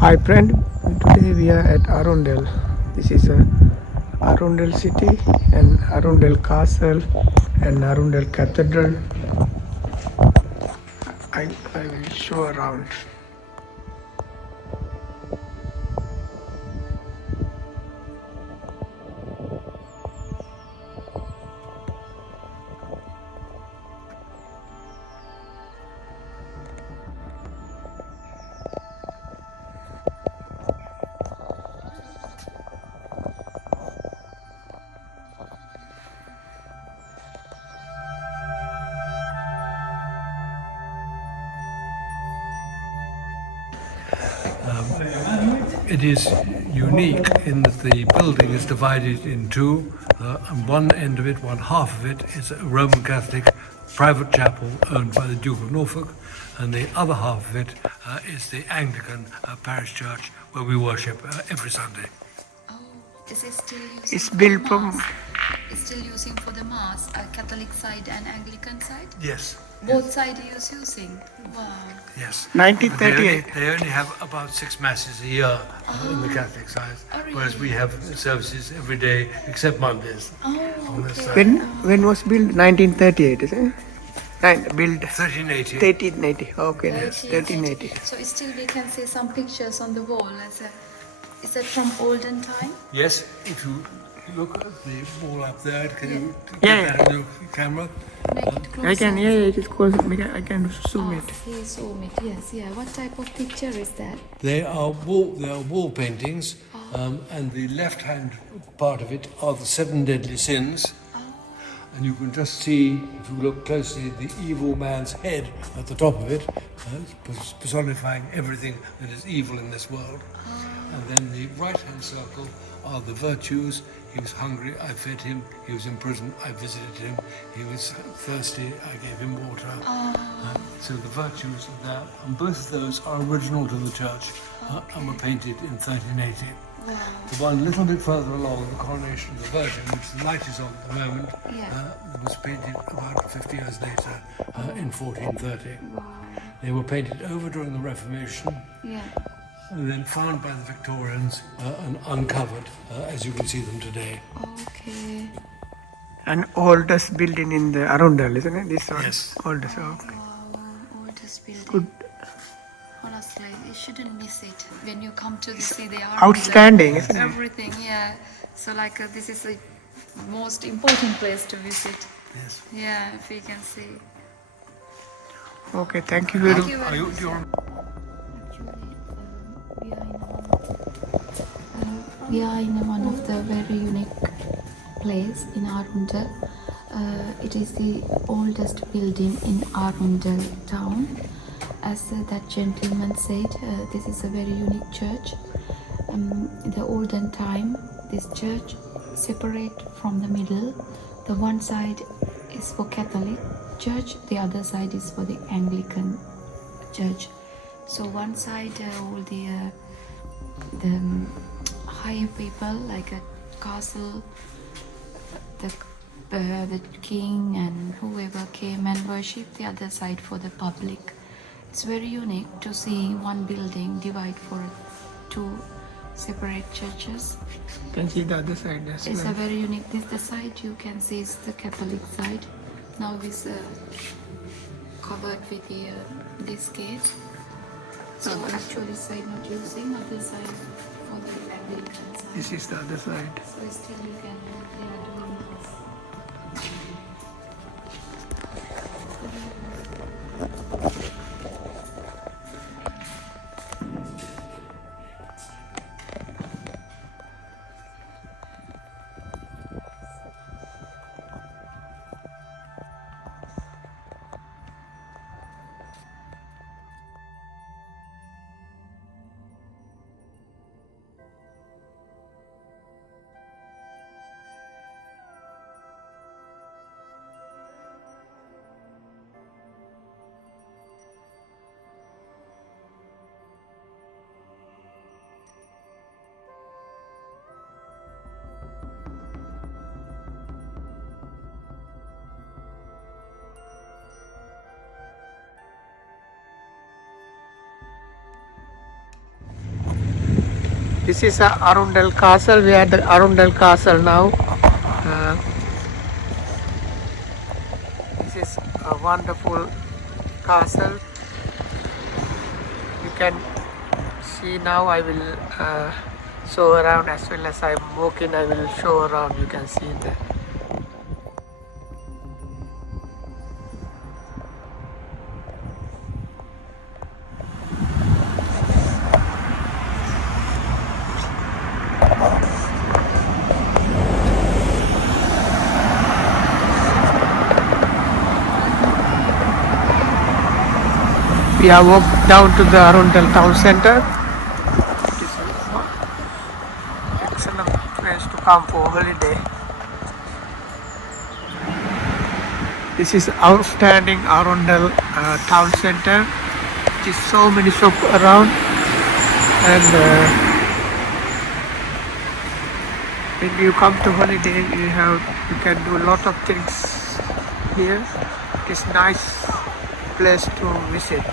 Hi friend, today we are at Arundel. This is a Arundel city and Arundel castle and Arundel cathedral. I will show around. It is unique in that the building is divided in two. On one end of it, one half of it, is a Roman Catholic private chapel owned by the Duke of Norfolk, and the other half of it is the Anglican parish church where we worship every Sunday. Oh, is it still using It's for built the from mass? It's still using for the mass, Catholic side and Anglican side? Yes. Both sides is using. Wow. Yes. 1938. They only have about 6 masses a year on the Catholic side, Oh, whereas really? we have services every day except Mondays Oh, on this okay. side. When was built? 1938, is it? Built 1380. 1380. Okay, that's 1380. So still we can see some pictures on the wall. Is it from olden time? Yes, if you look at the wall up there, can you Yeah, get that in the camera? Make it closer. I can. Yeah, it is close. I can zoom it. See, zoom it. Yes, yeah. What type of picture is that? They are wall paintings, and the left-hand part of it are the 7 deadly sins. And you can just see, if you look closely, the evil man's head at the top of it, personifying everything that is evil in this world. And then the right-hand circle are the virtues. He was hungry, I fed him. He was in prison, I visited him. He was thirsty, I gave him water. So the virtues are there. And both of those are original to the church and were painted in 1380. The one a little bit further along, the Coronation of the Virgin, which the light is on at the moment, was painted about 50 years later in 1430. They were painted over during the Reformation, Yeah. and then found by the Victorians and uncovered, as you can see them today. Okay. An oldest building in the Arundel, isn't it? This one. Yes. Oldest. Okay. Oldest building. Good. Honestly, you shouldn't miss it when you come to the see the art. Outstanding, isn't it? Everything, yeah. So this is the most important place to visit. Yes. Yeah, if you can see. Okay, thank you very Thank much. you Are very you, much. do you want We are in one of the very unique place in Arundel. It is the oldest building in Arundel town. As that gentleman said, this is a very unique church. In the olden time, this church separate from the middle. The one side is for Catholic church, the other side is for the Anglican church. So one side all the higher people like a castle, the king and whoever came and worship. The other side for the public. It's very unique to see one building divide for two separate churches. You can see the other side as It's a well. very unique. The side you can see is the Catholic side. Now it's covered with this gate. So actually side not using, other side for the Anglican side. This is the other side. So still you can they are doing this. This is a Arundel Castle. We are at the Arundel Castle now. This is a wonderful castle. You can see now. I will show around as well as I'm walking. I will show around. You can see the. We have walked down to the Arundel town center. It is an excellent place to come for holiday. This is outstanding Arundel town center. It is so many shops around, and when you come to holiday, you can do a lot of things here. It is nice place to visit.